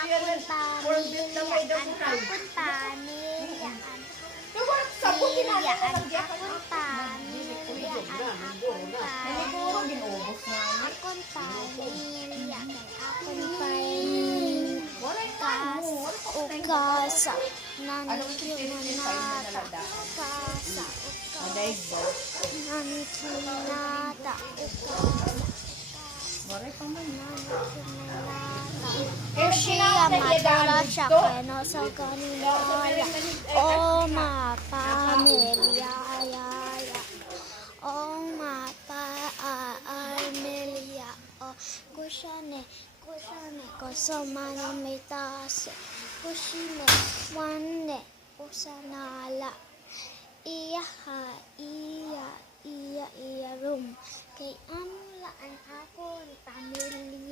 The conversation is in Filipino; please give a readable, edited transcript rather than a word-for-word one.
akon pamilyaan, akon pamilyaan. Pamilyaan, akon pamilyaan, akon pamilyaan. Akon pamilya, akon pamilya. Ukasa, nanikinanata, ukasa, ukasa, nanikinata, ukasa. Ushia matala siya keno sa kaninola. O ma pamilya, ayaya. O ma pamilya. O kushane, kosomano mitase. Kushine, wane, usanala. Iya ha, iya room. Kay amulaan akon pamilya.